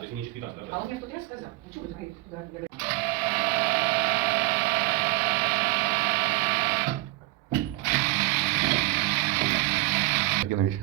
то есть мне еще 15 А он мне в тот раз сказал, ну что вы говорите туда? Я говорю, Евгенович,